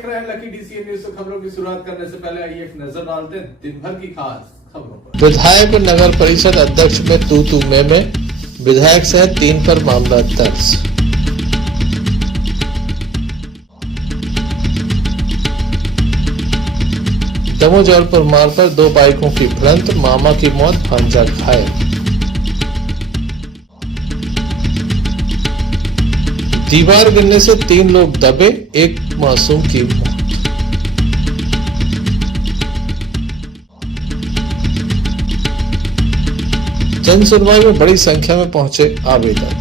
देख रहे हैं लकी डीसीएन न्यूज। तो खबरों की शुरुआत करने से पहले आइए एक नजर डालते हैं दिन भर की खास खबरों पर। विधायक नगर परिषद अध्यक्ष में तू में विधायक सहित 3 पर मामला दर्ज। दमोह जबलपुर मार्ग पर 2 बाइकों की भिड़ंत, मामा की मौत, भांजा घायल। दीवार गिरने से 3 लोग दबे, 1 मासूम की मौत। जन सुनवाई में बड़ी संख्या में पहुंचे आवेदक।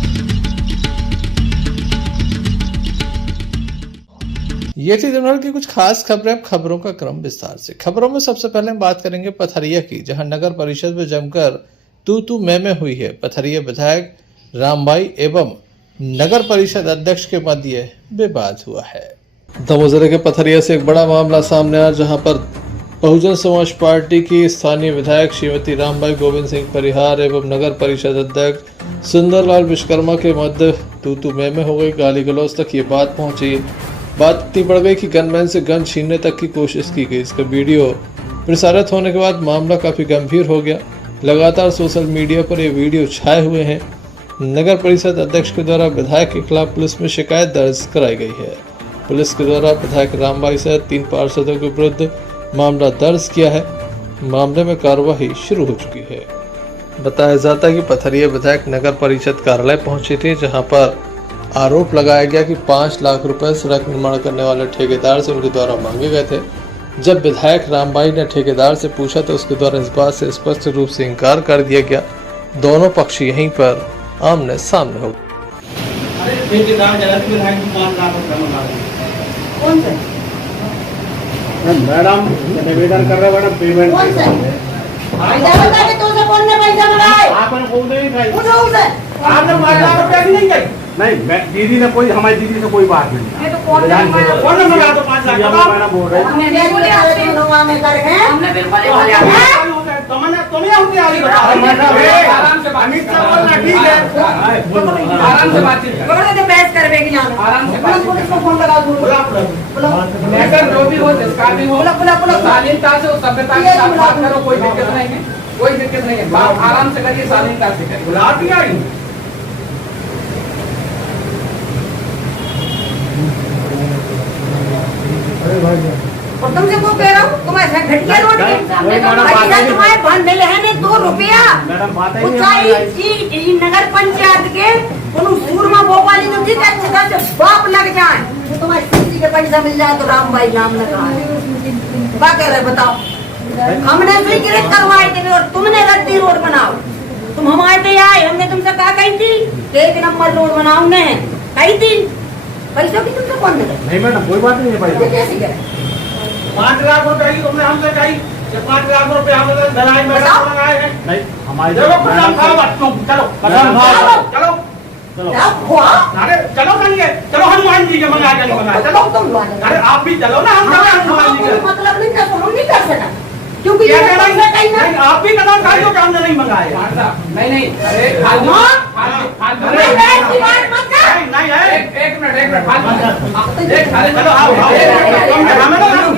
ये थी दिन भर की कुछ खास खबरें। अब खबरों का क्रम विस्तार से। खबरों में सबसे पहले हम बात करेंगे पथरिया की, जहां नगर परिषद में जमकर तू में हुई है। पथरिया विधायक रामबाई एवं नगर परिषद अध्यक्ष के मध्य विवाद हुआ है। दमोह जिले के पथरिया से एक बड़ा मामला सामने आया, जहां पर बहुजन समाज पार्टी की स्थानीय विधायक श्रीमती रामबाई गोविंद सिंह परिहार एवं नगर परिषद अध्यक्ष सुंदरलाल विश्वकर्मा के मध्य तू में हो गई। गाली गलौज तक ये बात पहुंची। बात इतनी बढ़ गई कि गनमैन से गन छीनने तक की कोशिश की गई। इसका वीडियो प्रसारित होने के बाद मामला काफी गंभीर हो गया। लगातार सोशल मीडिया पर ये वीडियो छाए हुए हैं। नगर परिषद अध्यक्ष के द्वारा विधायक के खिलाफ पुलिस में शिकायत दर्ज कराई गई है। पुलिस के द्वारा विधायक रामबाई सहित 3 पार्षदों के विरुद्ध मामला दर्ज किया है। मामले में कार्रवाई शुरू हो चुकी है। बताया जाता है कि पथरिया विधायक नगर परिषद कार्यालय पहुंचे थे, जहां पर आरोप लगाया गया कि 5 लाख रुपए सड़क निर्माण करने वाले ठेकेदार से उनके द्वारा मांगे गए थे। जब विधायक रामबाई ने ठेकेदार से पूछा तो उसके द्वारा इस बात से स्पष्ट रूप से इनकार कर दिया गया। दोनों पक्ष यहीं पर आमने सामने हो। मैडम निवेदन कर रहे मैडम पेमेंट नहीं, मैं दीदी ने कोई हमारी दीदी से कोई बात नहीं। कौन बोल रहे कोई दिक्कत नहीं है, आराम से करिए, शालीनता से करिए। और तुमसे वो कह रहा हूँ, तुम्हारे घटिया रोड तुम्हारे बंद मिले हैं 2 रुपया नगर पंचायत के सूरमा भोपाली तो ठीक है, बाप लग जाए तो तुम्हारे किसी के पैसा मिल जाए तो रामबाई नाम लगा क्या कह रहे बताओ। हमने स्वीकृत करवाए थे और तुमने रद्दी रोड बनाओ। तुम हमारे पे आए, हमने तुमसे कहा कही थी 1 नंबर रोड बनाओ ने कही थी। पैसा भी तुमसे कौन मिला? नहीं मैडम कोई बात नहीं है। पैसा कैसी करे 5 लाख रुपए की तुमने हमसे कही, 5 लाख रुपए हमने दलाई में लगाए हैं। नहीं हमारे चलो कसम खाओ, चलो कसम खाओ, चलो अरे चलो करिए, चलो हनुमान जी के मंगा के मंगा, चलो तुम अरे आप भी चलो ना, हम हनुमान जी के मतलब नहीं कर, हम नहीं कर सकते क्योंकि ये नहीं आप भी कदम खाई तो काम नहीं मंगाए। नहीं अरे नहीं है, एक मिनट चलो आओ चलो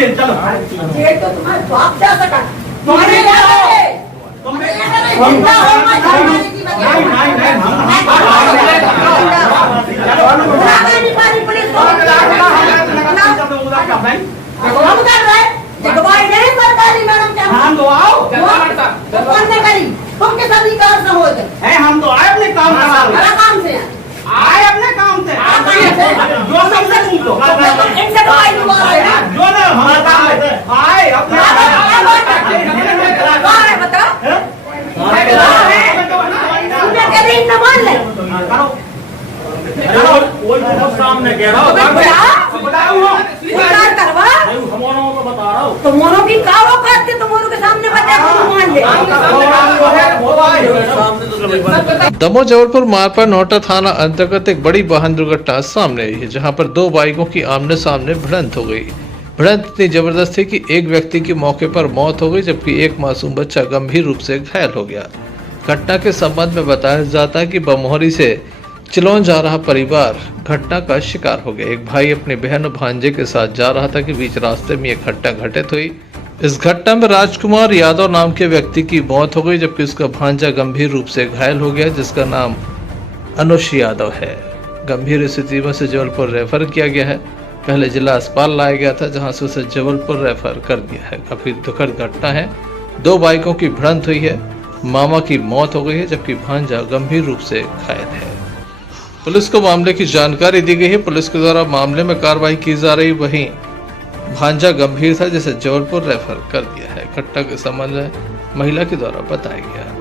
ये तो तुम्हारे बाप जा सका तुम्हारे सरकारी मैडम हम तो आओ तुम के साथ विकास न हो जाए। हम तो आए अपने काम काम से आए अपने काम से जो सबसे पूछ लो इनसे दवाई जो ना हमारा काम है आए अपने न मान ले सामने कह रहा तो मोनो की कारो काटते तो मोनो के सामने बता मान ले। दमोह जबलपुर मार्ग पर नोटा थाना अंतर्गत एक बड़ी वाहन दुर्घटना सामने आई है, जहां पर 2 बाइकों की आमने सामने भिड़ंत हो गई। भिड़ंत इतनी जबरदस्त थी कि एक व्यक्ति की मौके पर मौत हो गई, जबकि एक मासूम बच्चा गंभीर रूप से घायल हो गया। घटना के संबंध में बताया जाता है कि बमोहरी से चिलौन जा रहा परिवार घटना का शिकार हो गया। एक भाई अपनी बहन और भांजे के साथ जा रहा था कि बीच रास्ते में एक घटना घटित हुई। इस घटना में राजकुमार यादव नाम के व्यक्ति की मौत हो गई, जबकि उसका भांजा गंभीर रूप से घायल हो गया, जिसका नाम अनुष यादव है। गंभीर स्थिति में उसे जबलपुर रेफर किया गया है। पहले जिला अस्पताल लाया गया था, जहां से उसे जबलपुर रेफर कर दिया है। काफी दुखद घटना है। 2 बाइकों की भिड़ंत हुई है। मामा की मौत हो गई है, जबकि भांजा गंभीर रूप से घायल है। पुलिस को मामले की जानकारी दी गई है। पुलिस के द्वारा मामले में कार्रवाई की जा रही। वहीं भांजा गंभीर था, जिसे जबलपुर रेफर कर दिया है। घटना के संबंध में महिला के द्वारा बताया गया है।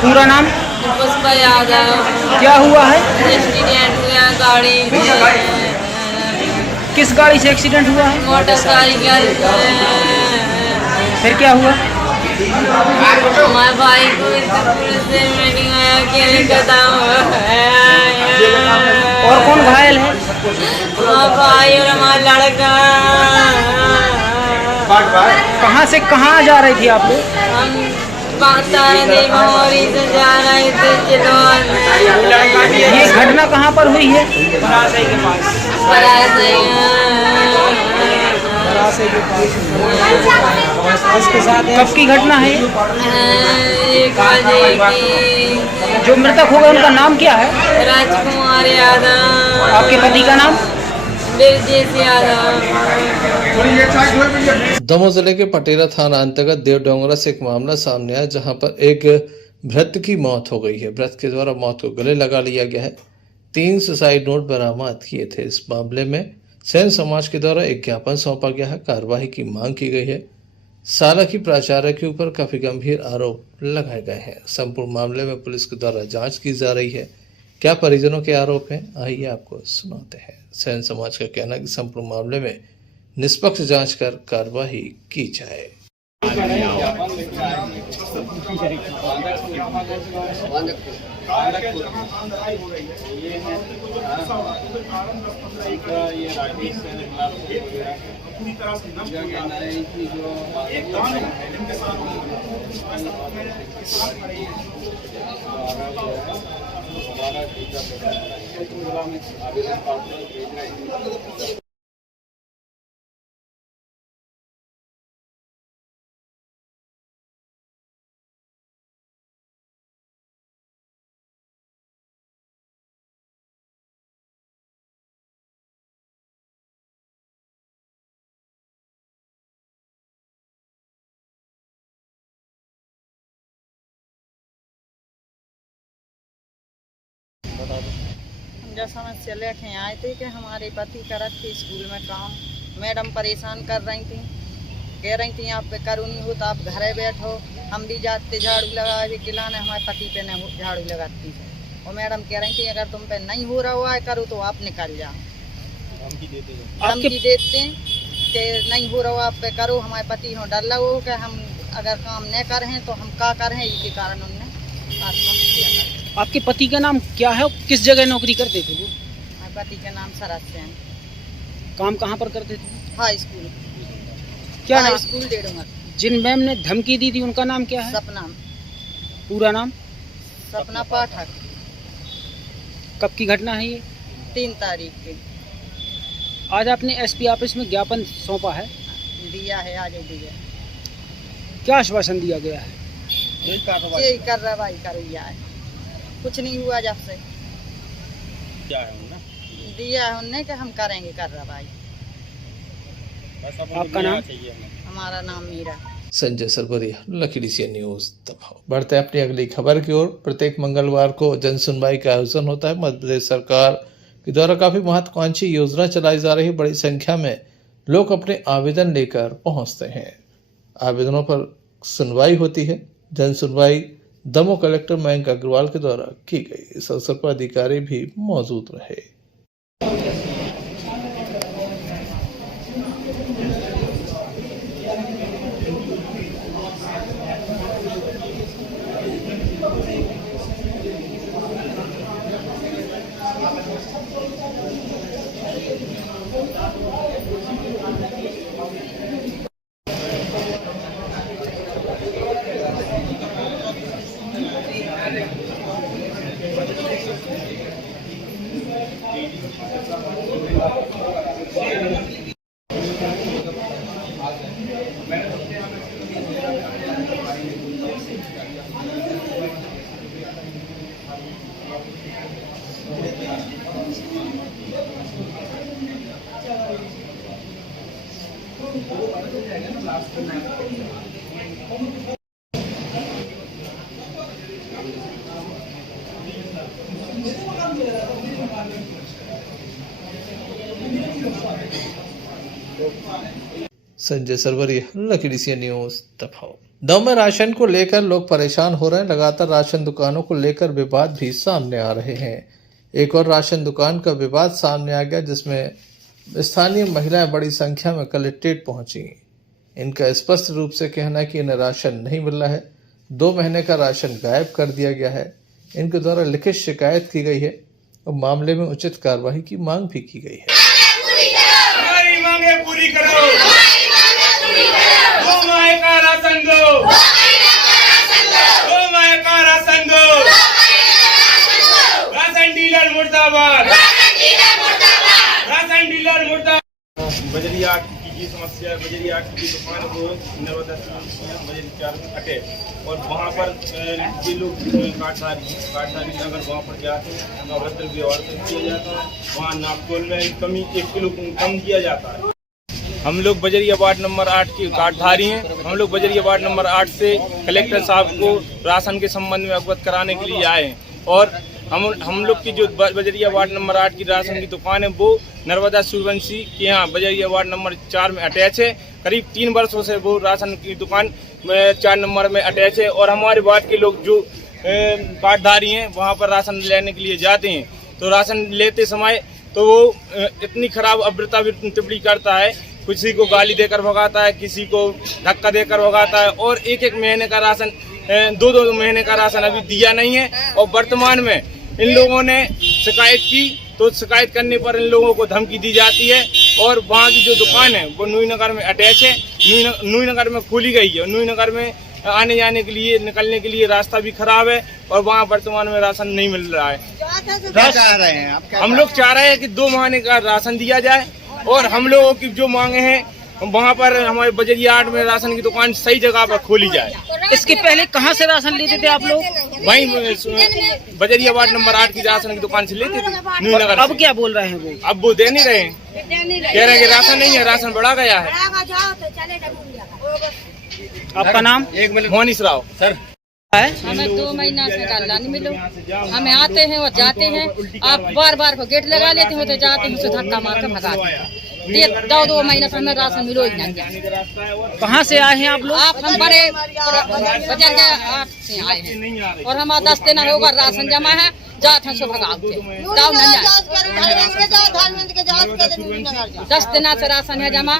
पूरा नाम पुष्पा यादव। क्या हुआ है? एक्सीडेंट हुआ गाड़ी से। किस गाड़ी से एक्सीडेंट हुआ है? मोटरसाइकिल फिर क्या हुआ? हमारे भाई को पुलिस से मीटिंग आया अकेले कदम और कौन घायल है? हमारा भाई और हमारा लड़का। कहाँ से कहाँ जा रही थी आप लोग? हम बमोहरी से जा रहे थे चिलौन। ये घटना कहाँ पर हुई है? कब की घटना है? 1 बजे की। जो मृतक होगा उनका नाम क्या है? राजकुमार यादव। आपके पति का नाम? ब्रजेश यादव। दमोह जिले के पटेरा थाना अंतर्गत देवडोंगरा से एक मामला सामने आया, जहां पर एक भृत्य की मौत हो गई है। भृत्य के द्वारा मौत को गले लगा लिया गया है। 3 सुसाइड नोट बरामद किए थे। इस मामले में सेन समाज के द्वारा एक ज्ञापन सौंपा गया है। कार्यवाही की मांग की गई है। शाला की प्राचार्य के ऊपर काफी गंभीर आरोप लगाए गए हैं। संपूर्ण मामले में पुलिस के द्वारा जांच की जा रही है। क्या परिजनों के आरोप हैं, आइए आपको सुनाते हैं। सेन समाज का कहना है कि संपूर्ण मामले में निष्पक्ष जांच कर कार्यवाही की जाए। जैसा मैं से लेके आए थे कि हमारे पति करत थे स्कूल में काम। मैडम परेशान कर रही थी, कह रही थी आप पे करूँ नहीं हो तो आप घरे बैठो। हम भी जाते झाड़ू लगा भी खिलाने, हमारे पति पे नहीं झाड़ू लगाती थी। और मैडम कह रही थी अगर तुम पे नहीं हो रहा हुआ है करो तो आप निकल जाओ। धमकी देते कि नहीं हो रहा हो आप पे करो। हमारे पति हो डर लगो कि हम अगर काम न करें तो हम क्या करें, इसके कारण उन्होंने आत्महत्या किया। आपके पति का नाम क्या है? किस जगह नौकरी करते थे वो? हमारे पति का नाम शरद सेन। काम कहाँ पर करते थे? High school. क्या हाई नाम? स्कूल डेढ़। जिन मैम ने धमकी दी थी उनका नाम क्या है? सपना। पूरा नाम? सपना पाठक। कब की घटना है ये? 3 तारीख की। आज आपने एसपी ऑफिस में ज्ञापन सौंपा है? दिया है, आज दिया। क्या आश्वासन दिया गया है? यही कार्रवाई कर दिया है। कुछ नहीं हुआ जब से दिया है उनने कि हम करेंगे कार्रवाई। आपका नाम? हमारा नाम मीरा। संजय सरवरिया, लखीडी सी न्यूज दबाव। बढ़ते हैं अपनी अगली खबर की ओर। प्रत्येक मंगलवार को जन सुनवाई का आयोजन होता है। मध्य प्रदेश सरकार के द्वारा काफी महत्वाकांक्षी योजना चलाई जा रही है। बड़ी संख्या में लोग अपने आवेदन लेकर पहुंचते हैं। आवेदनों पर सुनवाई होती है। जन सुनवाई दमोह कलेक्टर मयंक अग्रवाल के द्वारा की गई। इस अवसर पर अधिकारी भी मौजूद रहे। संजय सरवरिया, लखीडी सी न्यूज दबाव। दमोह में राशन को लेकर लोग परेशान हो रहे हैं। लगातार राशन दुकानों को लेकर विवाद भी सामने आ रहे हैं। एक और राशन दुकान का विवाद सामने आ गया, जिसमें स्थानीय महिलाएं बड़ी संख्या में कलेक्ट्रेट पहुंची। इनका स्पष्ट रूप से कहना है कि इन्हें राशन नहीं मिल रहा है। 2 महीने का राशन गायब कर दिया गया है। इनके द्वारा लिखित शिकायत की गई है और मामले में उचित कार्रवाई की मांग भी की गई है। हमारी मांगे पूरी करो, 2 माह का राशन दो, 2 माह का राशन दो, राशन डीलर मुर्दाबाद, राशन डीलर मुर्दाबाद। बजरिया की समस्या, बजरिया की दुकान को नर्मदा बजरी 4 में कटे और वहाँ पर ये लोग काटधारी अगर वहाँ पर जाते हैं तो अभद्र व्यवहार किया जाता है। वहाँ नापतोल में कमी 1 किलो कम किया जाता है। हम लोग बजरिया वार्ड नंबर 8 की काटधारी हैं। हम लोग बजरिया वार्ड नंबर 8 से कलेक्टर साहब को राशन के संबंध में अवगत कराने के लिए आए हैं और हम लोग की जो बजरिया वार्ड नंबर 8 की राशन की दुकान है वो नर्मदा सूर्यवंशी के यहाँ बजरिया वार्ड नंबर 4 में अटैच है। करीब 3 वर्षों से वो राशन की दुकान 4 नंबर में अटैच है और हमारे वार्ड के लोग जो कार्डधारी हैं वहाँ पर राशन लेने के लिए जाते हैं तो राशन लेते समय तो वो इतनी खराब अभद्रता टिप्पणी करता है। किसी को गाली देकर भगाता है, किसी को धक्का देकर भगाता है और 1-1 महीने का राशन 2-2 महीने का राशन अभी दिया नहीं है। और वर्तमान में इन लोगों ने शिकायत की तो शिकायत करने पर इन लोगों को धमकी दी जाती है और वहाँ की जो दुकान है वो नूईनगर में अटैच है। नूईनगर में खोली गई है। नूईनगर में आने जाने के लिए निकलने के लिए रास्ता भी खराब है और वहाँ वर्तमान में राशन नहीं मिल रहा है। क्या चाह रहे हैं आप? हम लोग चाह रहे हैं कि 2 महीने का राशन दिया जाए और हम लोगों की जो मांगे हैं वहाँ पर हमारे बजरिया 8 में राशन की दुकान सही जगह पर खोली जाए। इसके पहले कहाँ से राशन लेते थे आप लोग? वहीं बजरिया वार्ड नंबर 8 की राशन की दुकान से लेते थे नूईनगर। अब क्या बोल रहे हैं वो? अब वो दे नहीं रहे हैं, कह रहे हैं कि राशन नहीं है, राशन बढ़ा गया है। आपका नाम? मोहनीश राव सर। हमें 2 महीना से डाला नहीं मिलो। हमें आते हैं और जाते हैं, आप बार को गेट लगा लेते हो तो जाते हैं धक्का मार कर भगाते हैं। 2 महीना से हमें राशन मिलो ही नहीं। कहाँ से आए हैं आप लोग? हम बड़े बाजार के 8 से आए हैं और हमारा 10 दिन होगा राशन जमा है, जाते हैं सो भगाते 10 दिन से राशन है जमा,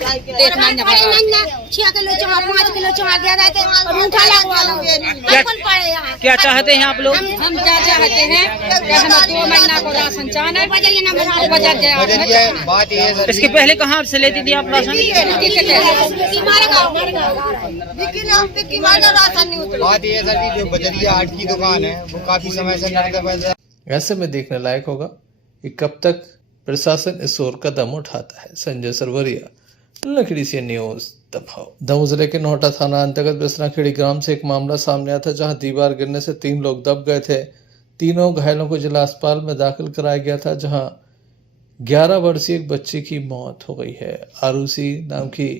6 किलो चमा 5 किलो चमा क्या चाहते हैं आप लोग? हम क्या चाहते हैं कि हमें 2 महीना को राशन चाहिए। इसके पहले कहाँ से लेती थी आप राशन? बात ये सर की जो बजरिया 8 की दुकान है वो काफी समय से ऐसे में देखने लायक होगा कि कब तक प्रशासन इस ओर कदम उठाता है। संजय सरवरिया, लखीडी सी न्यूज दबाव। दमोह जिले के नोहटा थाना अंतर्गत बिसनाखेड़ी ग्राम से एक मामला सामने आया था, जहां दीवार गिरने से 3 लोग दब गए थे। तीनों घायलों को जिला अस्पताल में दाखिल कराया गया था, जहां 11 वर्षीय एक बच्चे की मौत हो गई है। आरुषि नाम की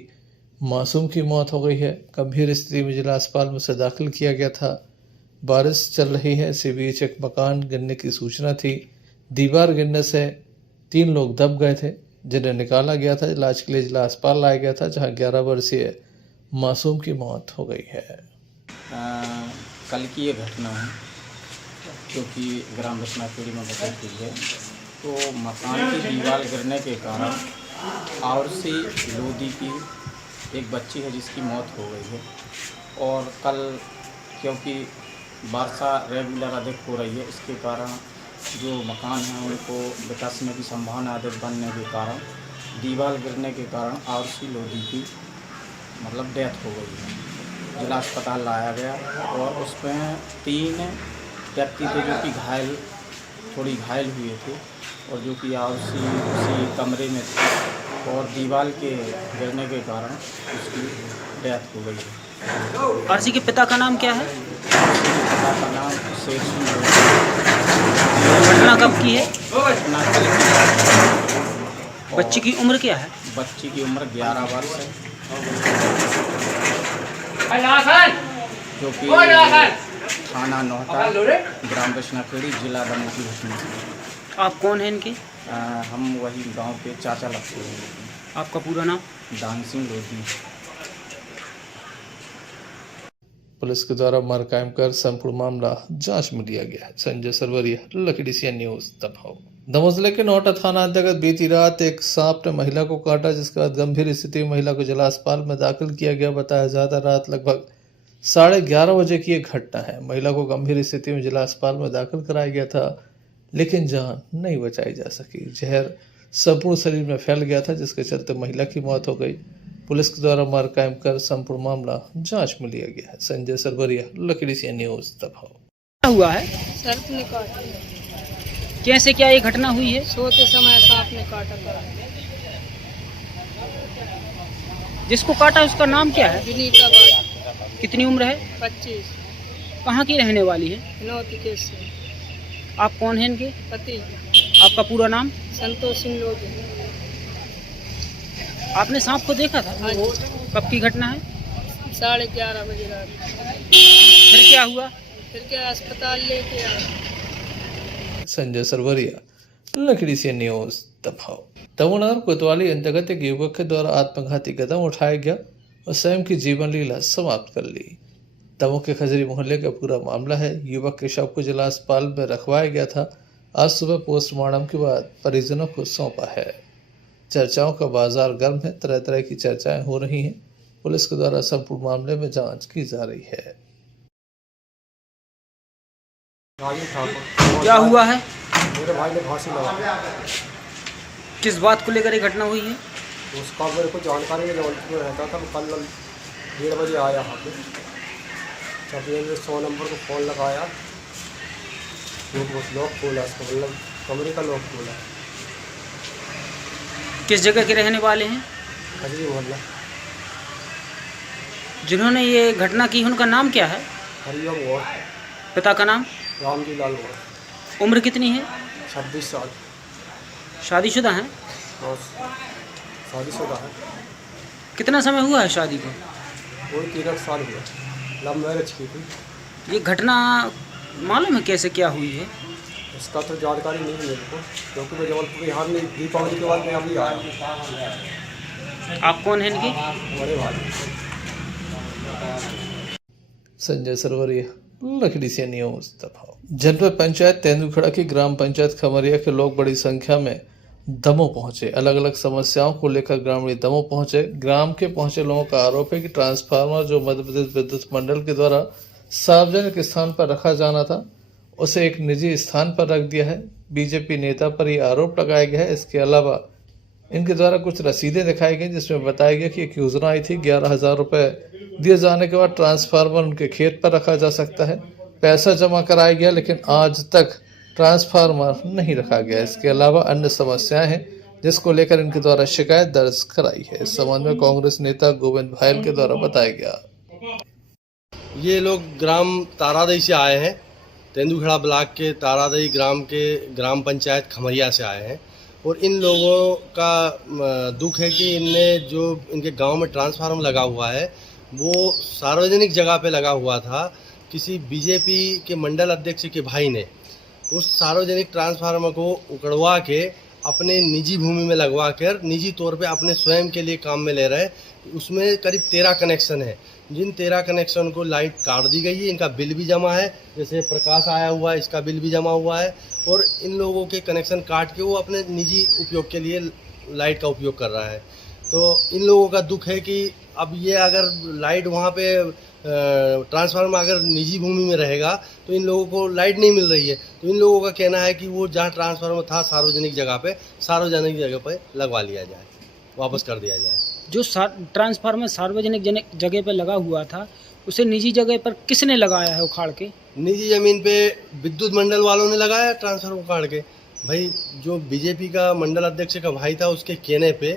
मासूम की मौत हो गई है। गंभीर स्थिति में जिला अस्पताल में उसे दाखिल किया गया था। बारिश चल रही है, इसी बीच एक मकान गिरने की सूचना थी। दीवार गिरने से 3 लोग दब गए थे, जिन्हें निकाला गया था, इलाज के लिए जिला अस्पताल लाया गया था, जहां 11 वर्षीय मासूम की मौत हो गई है। कल की ये घटना है क्योंकि ग्राम रचनाखेड़ी में बची हुई है। तो मकान की दीवार गिरने के कारण आवसी लोधी की एक बच्ची है जिसकी मौत हो गई है। और कल क्योंकि वर्षा रेगुलर अधिक हो रही है, इसके कारण जो मकान हैं उनको विकसने की संभावना अधिक बनने के कारण दीवार गिरने के कारण आवसी लोधी की मतलब डेथ हो गई है। जिला अस्पताल लाया गया और उसमें 3 व्यक्ति थे जो कि थोड़ी घायल हुए थे और जो कि आवसी उसी कमरे में थे और दीवार के गिरने के कारण उसकी डेथ हो गई है। आरसी के पिता का नाम क्या है? पिता का नाम शेर सिंह। घटना कब की है? घटना कल की है। बच्ची की उम्र क्या है? बच्ची की उम्र 11 वर्ष है, जो कि थाना नौहटा, ग्राम रचनाखेड़ी, जिला बनूटी भूषण। आप कौन हैं इनके? हम वही गांव के चाचा लगते हैं। आपका पूरा नाम? दान सिंह लोधी। पुलिस के द्वारा मार कायम कर संपूर्ण मामला जांच में लिया गया है। संजय सरवरिया, लखीडीसिया न्यूज, दमोह। दमोह जिले के नौहटा थाना अंतर्गत बीती रात एक सांप ने महिला को काटा, जिसके बाद गंभीर स्थिति में महिला को जिला अस्पताल में दाखिल किया गया। बताया जाता रात लगभग 11:30 बजे की एक घटना है। महिला को गंभीर स्थिति में जिला अस्पताल में दाखिल कराया गया था, लेकिन जान नहीं बचाई जा सकी। जहर संपूर्ण शरीर में फैल गया था, जिसके चलते महिला की मौत हो गई। पुलिस के द्वारा मार कायम कर संपूर्ण मामला जांच में लिया गया है। संजय सरवरिया, लखीडीसिया न्यूज, दमोह। क्या हुआ है? सर्प ने काटा। कैसे क्या ये घटना हुई है? सोते समय सांप ने काटा था। जिसको काटा उसका नाम क्या है? विनीता बाई। कितनी उम्र है? 25। कहाँ की रहने वाली है? नौती केस से। आप कौन हैं इनके? पति। आपका पूरा नाम? संतोष सिंह लोधी। आपने सांप को देखा था? हाँ जी। कब की घटना है? 11:30 बजे रात। फिर क्या हुआ? फिर क्या अस्पताल लेके आए। संजय सरवरिया, लखीडीसिया न्यूज, दमोह। दमोह कोतवाली अंतर्गत एक युवक के द्वारा आत्मघाती कदम उठाया गया और स्वयं की जीवन लीला समाप्त कर ली। दमोह के खजरी मोहल्ले का पूरा मामला है। युवक के शव को जिला अस्पताल में रखवाया गया था। आज सुबह पोस्टमार्टम के बाद परिजनों को सौंपा है। चर्चाओं का बाजार गर्म है, तरह तरह की चर्चाएं हो रही हैं। पुलिस के द्वारा संपूर्ण मामले में जांच की जा रही है। क्या हुआ है? मेरे भाई ने फांसी लगा। किस बात को लेकर ये घटना हुई है? उसका मेरे को जानकारी में जबलपुर में रहता था। कल 1:30 बजे आया यहाँ पे। जब ये 100 नंबर को फ़ोन लगाया, लॉक खोला, उसका मतलब कमरे का लॉक खोला। किस जगह के रहने वाले हैं? खजरी मोहल्ला। जिन्होंने ये घटना की उनका नाम क्या है? हरिओम गौर। पिता का नाम? रामजी लाल गौर। उम्र कितनी है? 26 साल। शादीशुदा हैं? और शादीशुदा है। कितना समय हुआ है शादी को? वो 3 साल हुआ। लव मैरिज की थी। ये घटना मालूम है कैसे क्या हुई है? इसका तो जानकारी नहीं है मेरे को, क्योंकि मैं जबलपुर यहाँ में दीपावली के बाद मैं अभी आया। आप कौन हैं इनके? बड़े भाई। संजय सरवरिया, लखीडीसिया न्यूज, दमोह। जनपद पंचायत तेंदुखेड़ा की ग्राम पंचायत खमरिया के लोग बड़ी संख्या में दमोह पहुंचे। अलग अलग समस्याओं को लेकर ग्रामीण दमोह पहुंचे। ग्राम के पहुंचे लोगों का आरोप है कि ट्रांसफार्मर जो मध्य प्रदेश विद्युत मंडल के द्वारा सार्वजनिक स्थान पर रखा जाना था, उसे एक निजी स्थान पर रख दिया है। बीजेपी नेता पर यह आरोप लगाया गया है। इसके अलावा इनके द्वारा कुछ रसीदें दिखाई गई, जिसमें बताया गया कि एक योजना आई थी, 11,000 रुपये दिए जाने के बाद ट्रांसफार्मर उनके खेत पर रखा जा सकता है। पैसा जमा कराया गया, लेकिन आज तक ट्रांसफार्मर नहीं रखा गया। इसके अलावा अन्य समस्याएं हैं, जिसको लेकर इनके द्वारा शिकायत दर्ज कराई है। इस संबंध में कांग्रेस नेता गोविंद भायल के द्वारा बताया गया। ये लोग ग्राम तारादई से आए हैं। तेंदुखेड़ा ब्लॉक के तारादई ग्राम के ग्राम पंचायत खमरिया से आए हैं और इन लोगों का दुख है कि इनने जो इनके गांव में ट्रांसफार्मर लगा हुआ है वो सार्वजनिक जगह पे लगा हुआ था। किसी बीजेपी के मंडल अध्यक्ष के भाई ने उस सार्वजनिक ट्रांसफार्मर को उकड़वा के अपने निजी भूमि में लगवा कर निजी तौर पे अपने स्वयं के लिए काम में ले रहे हैं। उसमें करीब 13 कनेक्शन है, जिन 13 कनेक्शन को लाइट काट दी गई है। इनका बिल भी जमा है, जैसे प्रकाश आया हुआ है इसका बिल भी जमा हुआ है, और इन लोगों के कनेक्शन काट के वो अपने निजी उपयोग के लिए लाइट का उपयोग कर रहा है। तो इन लोगों का दुख है कि अब ये अगर लाइट वहाँ पे ट्रांसफार्मर अगर निजी भूमि में रहेगा तो इन लोगों को लाइट नहीं मिल रही है। तो इन लोगों का कहना है कि वो जहाँ ट्रांसफार्मर था सार्वजनिक जगह पे लगवा लिया जाए, वापस कर दिया जाए। जो ट्रांसफार्मर सार्वजनिक जगह पे लगा हुआ था उसे निजी जगह पर किसने लगाया है उखाड़ के? निजी जमीन पे विद्युत मंडल वालों ने लगाया ट्रांसफार्मर उखाड़ के। भाई जो बीजेपी का मंडल अध्यक्ष का भाई था उसके कहने पे,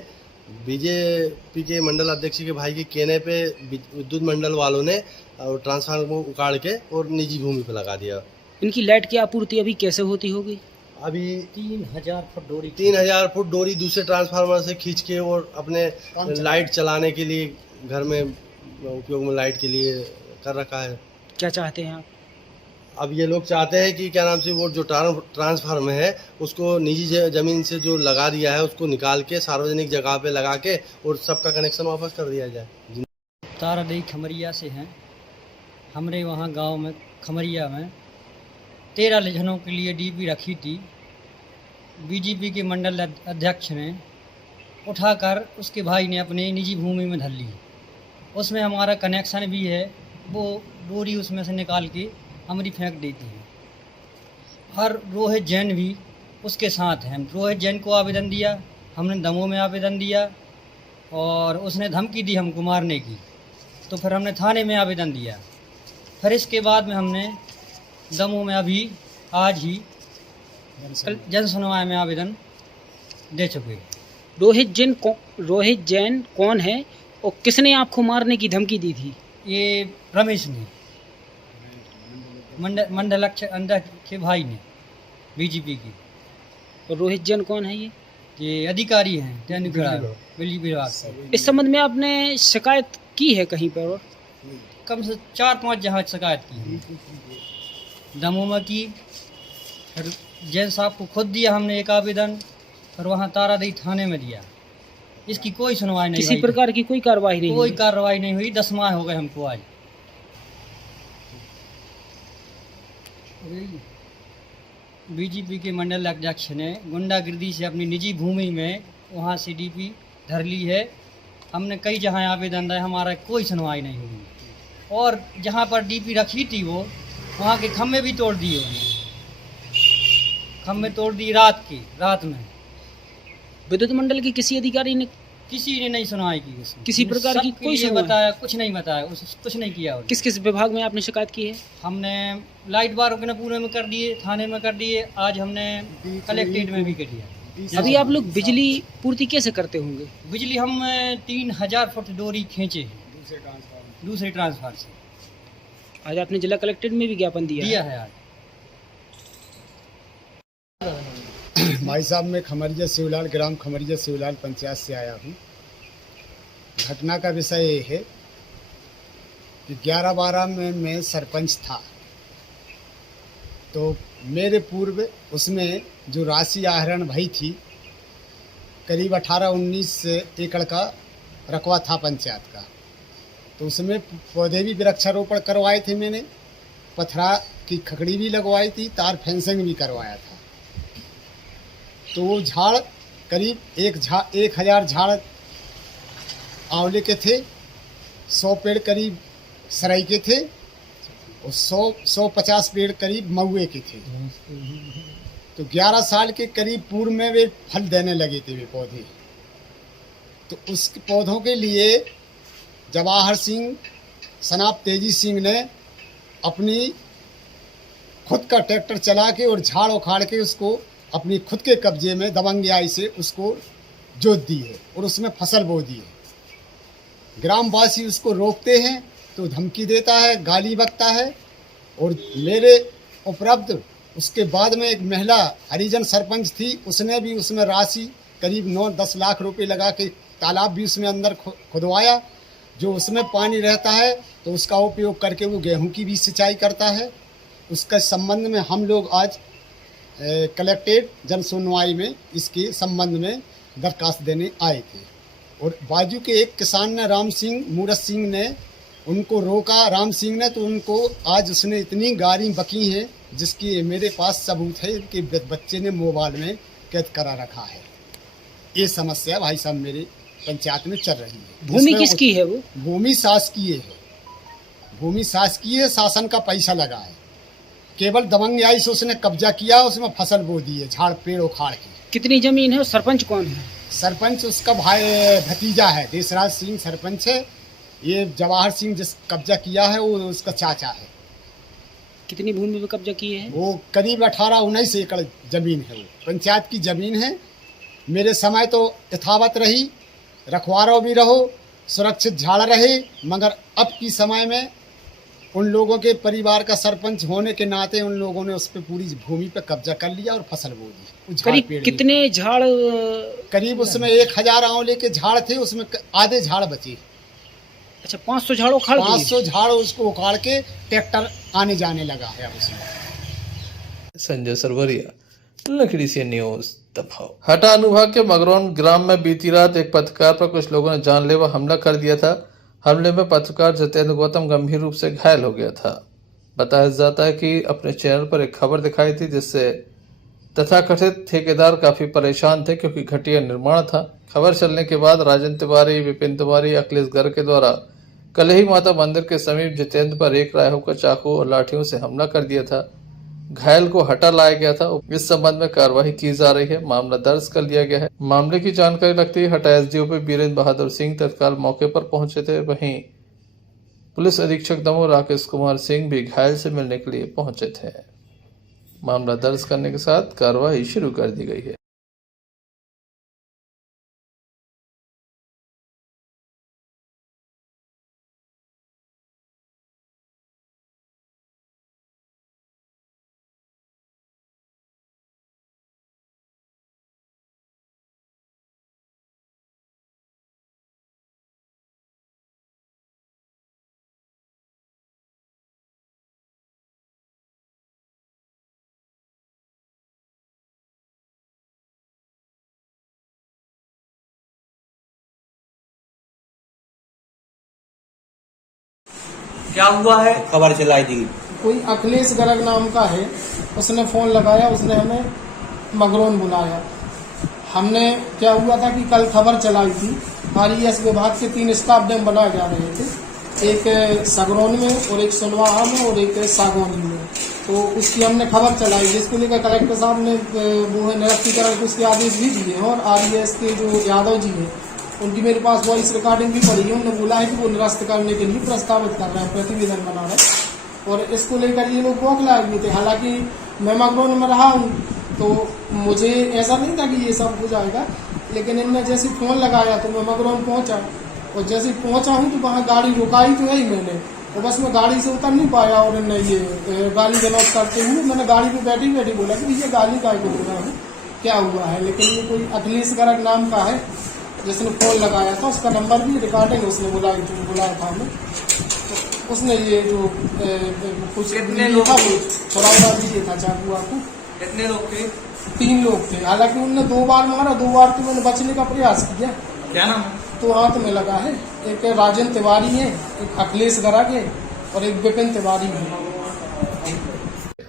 बीजेपी के मंडल अध्यक्ष के भाई के कहने पे विद्युत मंडल वालों ने ट्रांसफार्मर को उखाड़ के और निजी भूमि पे लगा दिया। इनकी लाइट की आपूर्ति अभी कैसे होती होगी? अभी 3000 फुट डोरी दूसरे ट्रांसफार्मर से खींच के और अपने लाइट चलाने के लिए घर में उपयोग में लाइट के लिए कर रखा है। क्या चाहते हैं आप? अब ये लोग चाहते हैं कि क्या नाम से वो जो ट्रांसफार्मर है उसको निजी जमीन से जो लगा दिया है उसको निकाल के सार्वजनिक जगह पे लगा के और सबका कनेक्शन वापस कर दिया जाए। तारादेवी खमरिया से हैं। हमारे वहाँ गांव में खमरिया में 13 जनों के लिए डीपी रखी थी। बीजेपी के मंडल अध्यक्ष ने उठाकर उसके भाई ने अपने निजी भूमि में धर ली। उसमें हमारा कनेक्शन भी है, वो डोरी उसमें से निकाल के हमारी फेंक देती है। और रोहित जैन भी उसके साथ हैं। रोहित जैन को आवेदन दिया, हमने दमोह में आवेदन दिया और उसने धमकी दी हमको मारने की, तो फिर हमने थाने में आवेदन दिया। फिर इसके बाद में हमने दमोह में अभी आज ही जन सुनवाई में आवेदन दे चुके। रोहित जैन कौन है और किसने आपको मारने की धमकी दी थी? ये रमेश ने, मंडल अध्यक्ष के भाई ने, बीजेपी की। और रोहित जैन कौन है? ये अधिकारी हैं बिजली विभाग। इस संबंध में आपने शिकायत की है कहीं पर? और कम से 4-5 जगह शिकायत की है। दमोह में की, फिर जैन साहब को खुद दिया हमने एक आवेदन, और वहाँ तारादेवी थाने में दिया। इसकी कोई सुनवाई नहीं, किसी प्रकार की कोई कार्रवाई नहीं, कोई कार्रवाई नहीं हुई। 10 माह हो गए हमको आज। बीजेपी के मंडल अध्यक्ष ने गुंडागिर्दी से अपनी निजी भूमि में वहाँ से डीपी धर ली है। हमने कई जगह आवेदन दिए, हमारा कोई सुनवाई नहीं हुई। और जहाँ पर डीपी रखी थी वो वहाँ के खम्भे भी तोड़ दिए उन्होंने। खम्भे तोड़ दिए रात में। विद्युत मंडल के किसी अधिकारी ने नहीं सुनवाई की। किसी प्रकार की कोई सुनवाई? बताया कुछ नहीं बताया, कुछ नहीं किया। किस किस विभाग में आपने शिकायत की है? हमने लाइट वालों के पूरे में कर दिए, थाने में कर दिए, आज हमने कलेक्ट्रेट में भी कर दिया। अभी आप लोग बिजली पूर्ति कैसे करते होंगे? बिजली हम 3000 फुट डोरी खींचे दूसरे ट्रांसफार्मर से। आज आपने जिला कलेक्ट्रेट में भी ज्ञापन दिया है आज। भाई साहब, मैं खमरिया शिवलाल, ग्राम खमरिया शिवलाल पंचायत से आया हूँ। घटना का विषय ये है कि 11-12 में मैं सरपंच था, तो मेरे पूर्व उसमें जो राशि आहरण भई थी करीब 18-19 एकड़ का रकबा था पंचायत का। तो उसमें पौधे भी वृक्षारोपण करवाए थे मैंने, पथरा की खकड़ी भी लगवाई थी, तार फेंसिंग भी करवाया था। तो वो झाड़ करीब 1000 झाड़ आंवले के थे, 100 पेड़ करीब सराई के थे और 150 पेड़ करीब महुए के थे। तो 11 साल के करीब पूर्व में वे फल देने लगे थे वे पौधे। तो उस पौधों के लिए जवाहर सिंह सनाब तेजी सिंह ने अपनी खुद का ट्रैक्टर चला के और झाड़ उखाड़ के उसको अपनी खुद के कब्जे में दबंगियाई से उसको जोत दी है और उसमें फसल बो दी है। ग्रामवासी उसको रोकते हैं तो धमकी देता है, गाली बकता है और मेरे उपलब्ध उसके बाद में एक महिला हरिजन सरपंच थी, उसने भी उसमें राशि करीब 9-10 लाख रुपए लगा के तालाब भी उसमें अंदर खुदवाया। जो उसमें पानी रहता है तो उसका उपयोग करके वो गेहूं की भी सिंचाई करता है। उसके संबंध में हम लोग आज कलेक्ट्रेट जन सुनवाई में इसके संबंध में दरखास्त देने आए थे और बाजू के एक किसान ने राम सिंह मूरत सिंह ने उनको रोका, राम सिंह ने, तो उनको आज उसने इतनी गाली बकी है जिसकी मेरे पास सबूत है कि बच्चे ने मोबाइल में कैद करा रखा है। ये समस्या भाई साहब मेरे पंचायत में चल रही है। भूमि किसकी है? वो भूमि शासकीय है, भूमि शासकीय शासन का पैसा लगा है। केवल दबंग आई से उसने कब्जा किया, उसमें फसल बो दी है झाड़ पेड़ उखाड़ के। कितनी जमीन है और सरपंच कौन है? सरपंच उसका भाई भतीजा है, देशराज सिंह सरपंच है। ये जवाहर सिंह जिस कब्जा किया है वो उसका चाचा है। कितनी भूमि पे कब्जा किए हैं? वो करीब 18-19 एकड़ जमीन है, वो पंचायत की जमीन है। मेरे समय तो यथावत रही, रखवारा भी रहो, सुरक्षित झाड़ रहे, मगर अब की समय में उन लोगों के परिवार का सरपंच होने के नाते उन लोगों ने उस पर पूरी भूमि पे कब्जा कर लिया और फसल बो दी। करीब कितने झाड़? करीब उसमें 1000 आंवले के झाड़ थे, उसमें आधे झाड़ बचे। अच्छा, 500 झाड़ उखाड़ दिए? 500 झाड़ उसको उखाड़ के ट्रैक्टर आने जाने लगा है अब उसमें। संजय सरवरिया, लकड़ी से न्यूज दफाओ। हटा अनुभाग के मगरौन ग्राम में बीती रात एक पत्रकार पर कुछ लोगों ने जानलेवा हमला कर दिया था। हमले में पत्रकार जितेंद्र गौतम गंभीर रूप से घायल हो गया था। बताया जाता है कि अपने चैनल पर एक खबर दिखाई थी जिससे तथाकथित ठेकेदार काफी परेशान थे क्योंकि घटिया निर्माण था। खबर चलने के बाद राजन तिवारी, विपिन तिवारी, अखिलेश गर्ग के द्वारा कलही माता मंदिर के समीप जितेंद्र पर एक राय होकर चाकू और लाठियों से हमला कर दिया था। घायल को हटा लाया गया था। इस संबंध में कार्रवाई की जा रही है, मामला दर्ज कर लिया गया है। मामले की जानकारी लगती है हटा एसडीओपी वीरेंद्र बहादुर सिंह तत्काल मौके पर पहुंचे थे। वहीं पुलिस अधीक्षक दमोह राकेश कुमार सिंह भी घायल से मिलने के लिए पहुंचे थे। मामला दर्ज करने के साथ कार्रवाई शुरू कर दी गई है। क्या हुआ है? खबर चलाई थी कोई अखिलेश गर्ग नाम का है, उसने फोन लगाया, उसने हमें मगरौन बुलाया। हमने क्या हुआ था कि कल खबर चलाई थी RES विभाग के 3 स्टाफ डैम बनाए जा रहे थे, एक सगरौन में और एक सुनवाहा में और एक सागौनी में। तो उसकी हमने खबर चलाई जिसको लेकर कलेक्टर साहब ने वो है निरस्तीकरण को उसके आदेश भी दिए हैं और RES के जो यादव जी हैं उनकी मेरे पास वॉइस रिकॉर्डिंग भी पड़ी है। उन्होंने बोला है कि वो निरस्त करने के लिए प्रस्तावित कर रहे हैं, प्रतिवेदन बना रहे हैं और इसको लेकर ये लोग बौखलाए हुए थे। हालांकि मैं मगरौन में रहा हूँ तो मुझे ऐसा नहीं था कि ये सब हो जाएगा, लेकिन इनने जैसे फोन लगाया तो मैं मगरौन पहुंचा और जैसे पहुंचा हूँ तो वहाँ गाड़ी रुकाई तो है ही मैंने, तो बस मैं गाड़ी से उतर नहीं पाया और इनने ये गाली गलौज करते हुए मैंने गाड़ी पे बैठी बैठी बोला कि ये गाली काय को बोल रहा है, क्या हुआ है। लेकिन ये कोई अखिलेश गर्ग नाम का है जिसने फोन लगाया था, उसका नंबर भी रिकॉर्डिंग उसने बुलाया था हमें, तो उसने ये जो कुछ लिखा थोड़ा भी दिया था चाकू आपको। कितने लोग थे? 3 लोग थे। हालांकि उनने 2 बार मारा, 2 बार तो मैंने बचने का प्रयास किया। क्या नाम है? तो हाथ में लगा है, एक राजन तिवारी है, एक अखिलेश गर्ग है और एक विपिन तिवारी है।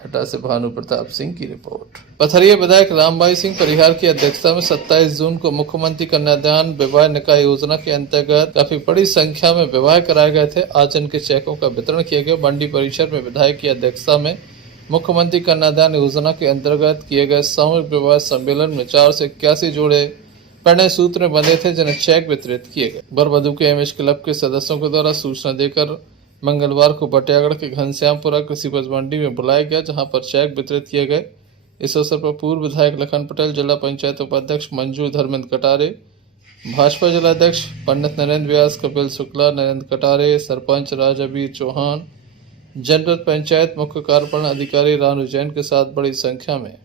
हटा से भानु प्रताप सिंह की रिपोर्ट। पथरिया विधायक रामबाई सिंह परिहार की अध्यक्षता में 27 जून को मुख्यमंत्री कन्यादान विवाह निकाय योजना के अंतर्गत काफी बड़ी संख्या में विवाह कराए गए थे। आज इनके चेकों का वितरण किया गया। मंडी परिसर में विधायक की अध्यक्षता में मुख्यमंत्री कन्यादान योजना के अंतर्गत किए गए सामूहिक विवाह सम्मेलन में 4 से 81 जोड़े परिणय सूत्र में बंधे थे जिन्हें चेक वितरित किए गए। वर वधू के एमएच क्लब के सदस्यों के द्वारा सूचना देकर मंगलवार को बटियागढ़ के घनश्यामपुरा कृषि उपज मंडी में बुलाया गया, जहां पर चेक वितरित किए गए। इस अवसर पर पूर्व विधायक लखन पटेल, जिला पंचायत उपाध्यक्ष मंजू धर्मेंद्र कटारे, भाजपा जिलाध्यक्ष पंडित नरेंद्र व्यास, कपिल शुक्ला, नरेंद्र कटारे, सरपंच राजावीर चौहान, जनपद पंचायत मुख्य कार्यपालन अधिकारी रानू जैन के साथ बड़ी संख्या में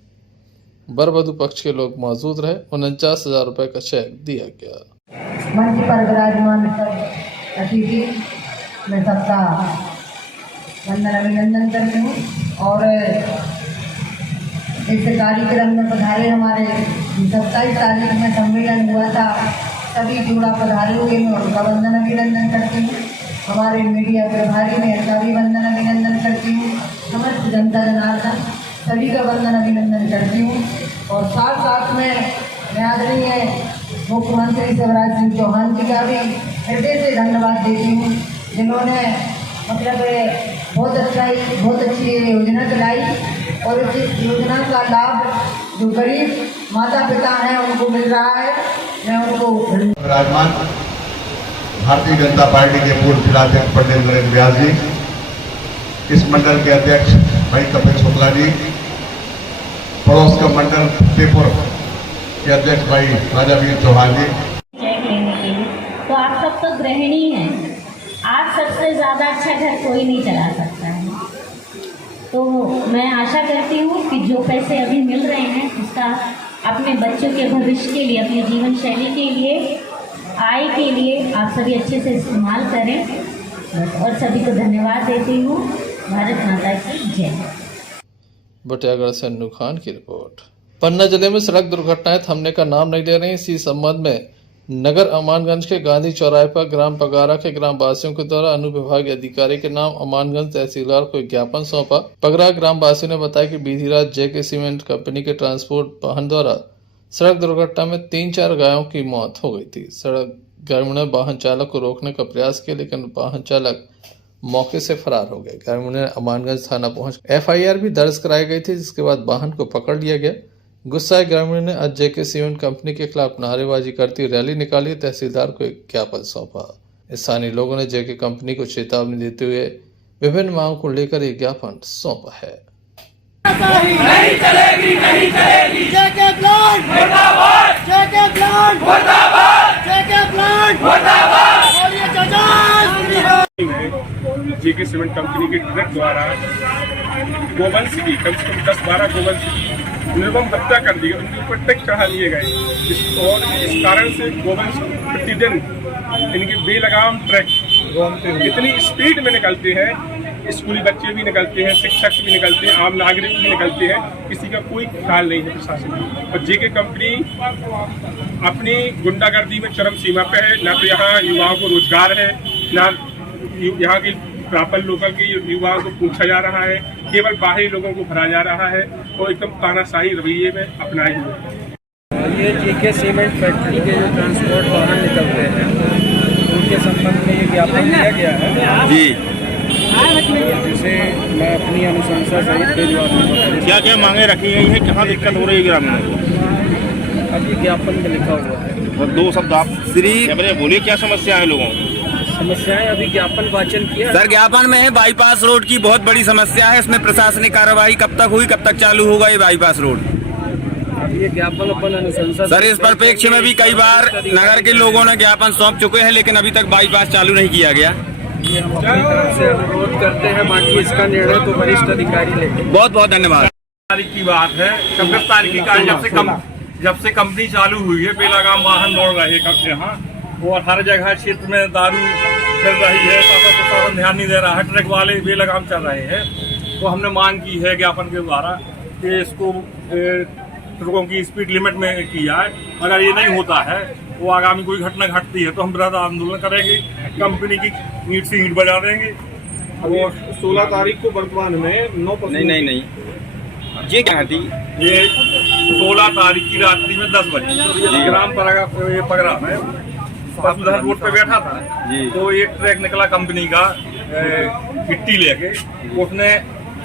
वर वधू पक्ष के लोग मौजूद रहे। 49,000 रुपए का चेक दिया गया। मंच पर विराजमान सब अतिथि, मैं सबका वंदन अभिनंदन करती हूँ और इस कार्यक्रम में पधारे हमारे 27 तारीख में सम्मेलन हुआ था, सभी जुड़ा पधारियों के मैं उनका वंदन अभिनंदन करती हूँ। हमारे मीडिया प्रभारी में उनका भी वंदन अभिनंदन करती हूँ। समस्त जनता जनार्दन सभी का वंदन अभिनंदन करती हूँ और साथ साथ में आदरणीय मुख्यमंत्री शिवराज सिंह चौहान जी का भी हृदय से धन्यवाद देती हूँ, जिन्होंने मतलब बहुत अच्छी योजना चलाई और इस योजना का लाभ जो गरीब माता पिता हैं उनको मिल रहा है। मैं उनको विराजमान भारतीय जनता पार्टी के पूर्व जिलाध्यक्ष पंडित नरेंद्र व्यास जी, इस मंडल के अध्यक्ष भाई कपिल शुक्ला जी, पड़ोस का मंडल फतेहपुर के अध्यक्ष भाई राजावीर चौहान जी। चेक लेने के लिए तो आप सब तो गृहिणी हैं, आप सबसे ज़्यादा अच्छा घर कोई नहीं चला सकता है। तो मैं आशा करती हूँ कि जो पैसे अभी मिल रहे हैं उसका अपने बच्चों के भविष्य के लिए, अपनी जीवन शैली के लिए, आय के लिए आप सभी अच्छे से इस्तेमाल करें। बस और सभी को धन्यवाद देती हूँ। भारत माता की जय। बटियागढ़ से अन्नू खान की रिपोर्ट। पन्ना जिले में सड़क दुर्घटनाएं थमने का नाम नहीं ले रही। इसी संबंध में नगर अमानगंज के गांधी चौराहे पर ग्राम पगारा के ग्राम वासियों के द्वारा अनुविभागीय अधिकारी के नाम अमानगंज तहसीलदार को ज्ञापन सौंपा। पगरा ग्राम वासियों ने बताया कि बीती रात जेके सीमेंट कंपनी के ट्रांसपोर्ट वाहन द्वारा सड़क दुर्घटना में 3-4 गायों की मौत हो गई थी। सड़क ग्रामीणों ने वाहन चालक को रोकने का प्रयास किया, लेकिन वाहन चालक मौके से फरार हो गए। ग्रामीणों ने अमानगंज थाना पहुंच FIR भी दर्ज कराई गई थी, जिसके बाद वाहन को पकड़ लिया गया। गुस्साए ग्रामीणों ने आज जेके सीमेंट कंपनी के खिलाफ नारेबाजी करती रैली निकाली, तहसीलदार को एक ज्ञापन सौंपा। स्थानीय लोगों ने जेके कंपनी को चेतावनी देते हुए विभिन्न मांगों को लेकर ये ज्ञापन सौंपा है। नहीं चलेगी, नहीं चलेगी। जेके प्लांट मुर्दाबाद, जेके प्लांट मुर्दाबाद, जेके प्लांट मुर्दाबाद। बोलिए चाचा। जेके सीमेंट कंपनी के ट्रक द्वारा गोवंश की कम से कम 10-12 गोवंश की निर्मम हत्या कर दी, उनके ऊपर टैक्स चढ़ा लिए गए। और इस कारण से गोवंश प्रतिदिन इनके बेलगाम ट्रक इतनी स्पीड में निकलते हैं, स्कूली बच्चे भी निकलते हैं, शिक्षक भी निकलते हैं, आम नागरिक भी निकलते हैं, किसी का कोई ख्याल नहीं है प्रशासन। और जेके कंपनी अपनी गुंडागर्दी में चरम सीमा पे है। ना तो यहाँ युवाओं को रोजगार है, ना यहाँ के प्रॉपर लोकल के युवाओं को पूछा जा रहा है, केवल बाहरी लोगों को भरा जा रहा है और एकदम तानाशाही रवैये में अपनाए हुए। ये जेके सीमेंट फैक्ट्री के जो ट्रांसपोर्ट वाहन निकलते हैं उनके संबंध में ये ज्ञापन दिया गया है जी, जिसे मैं अपनी अनुशंसा सहित भिजवा दूंगा। क्या क्या मांगे रखी गई है, कहाँ दिक्कत हो रही है ग्रामीणों को? अभी ज्ञापन में लिखा हुआ है। 2 शब्द आप बोलिए, क्या समस्या है लोगों की? समस्याएं अभी ज्ञापन वाचन किया सर। ज्ञापन में है बाईपास रोड की बहुत बड़ी समस्या है, इसमें प्रशासनिक कार्रवाई कब तक हुई, कब तक चालू होगा ये बाईपास रोड? अभी ये ज्ञापन अपन अनुशंसा सर इस परिप्रेक्ष्य में भी कई बार नगर के लोगों ने ज्ञापन सौंप चुके हैं, लेकिन अभी तक बाईपास चालू नहीं किया गया। ये हम अपनी तरफ से अनुरोध करते हैं, बाकी इसका निर्णय तो वरिष्ठ अधिकारी लेंगे। बहुत बहुत धन्यवाद। तारीख की बात है, 26 तारीख की जब से कंपनी चालू हुई है, बेलगाम वाहन दौड़ रहे हैं यहाँ और हर जगह क्षेत्र में दारू चल रही है, प्रशासन ध्यान नहीं दे रहा है, ट्रक वाले बेलगाम चल रहे हैं। तो हमने मांग की है ज्ञापन के द्वारा कि इसको ट्रकों की स्पीड लिमिट में किया है। अगर ये नहीं होता है, वो आगामी कोई घटना घटती है तो हम बृहद आंदोलन करेंगे, कंपनी की ईंट से ईंट बजा देंगे। और 16 तारीख को वर्तमान में 9 नहीं ये क्या थी? ये 16 तारीख की रात्रि में 10 बजे ग्राम पगरा में पशुधन रोड पे बैठा था, तो एक ट्रक निकला कंपनी का गिट्टी लेके, उसने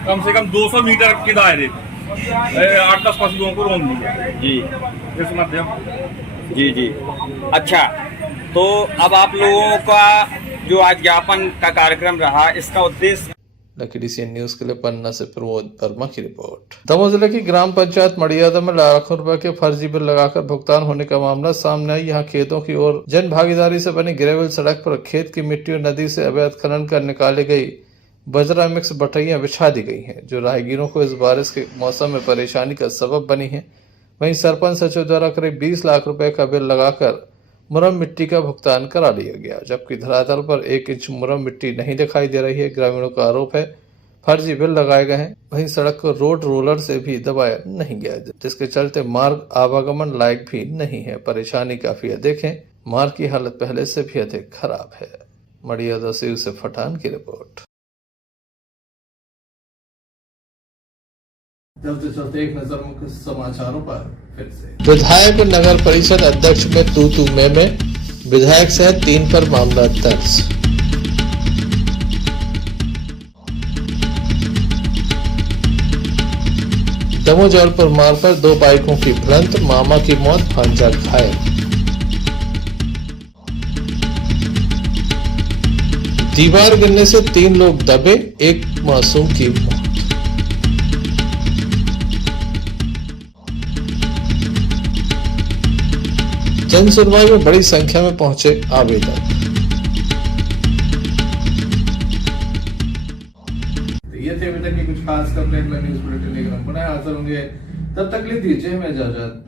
कम से कम 200 मीटर के दायरे 8-10 पशुओं को रोन दिया जी इस माध्यम जी। अच्छा, तो अब आप लोगों का जो आज ज्ञापन का कार्यक्रम रहा, इसका उद्देश्य? लकी DCN न्यूज के लिए पन्ना से प्रमोद वर्मा की रिपोर्ट। दमोह जिले की ग्राम पंचायत मड़ियादा में लाखों रुपए के फर्जी बिल लगाकर भुगतान होने का मामला सामने आया। यहाँ खेतों की ओर जन भागीदारी से बनी ग्रेवल सड़क पर खेत की मिट्टी और नदी से अवैध खनन कर निकाली गई बजरा मिक्स बटैयां बिछा दी गई हैं, जो राहगीरों को इस बारिश के मौसम में परेशानी का सबब बनी है। वहीं सरपंच सचिव द्वारा करीब 20 लाख रुपए का बिल लगाकर मुरम मिट्टी का भुगतान करा लिया गया, जबकि धरातल पर 1 इंच मुरम मिट्टी नहीं दिखाई दे रही है। ग्रामीणों का आरोप है फर्जी बिल लगाए गए हैं। वहीं सड़क को रोड रोलर से भी दबाया नहीं गया, जिसके चलते मार्ग आवागमन लायक भी नहीं है। परेशानी काफी है। देखें, मार्ग की हालत पहले से भी अधिक खराब है। मड़ियादा से यूसुफ पठान की रिपोर्ट। चलते एक नजर मुख्य समाचारों पर फिर से। विधायक नगर परिषद अध्यक्ष में तू में विधायक सहित 3 पर मामला दर्ज। दमोह जबलपुर मार्ग पर 2 बाइकों की भिड़ंत, मामा की मौत, भांजा घायल। दीवार गिरने से 3 लोग दबे, 1 मासूम की मौत। जन सुनवाई में बड़ी संख्या में पहुंचे आवेदक। ये थे अभी तक की कुछ खास खबरें। न्यूज बुलेटिन लेकर हम पुनः हाजिर होंगे, तब तक लीजिए हमें इजाजत।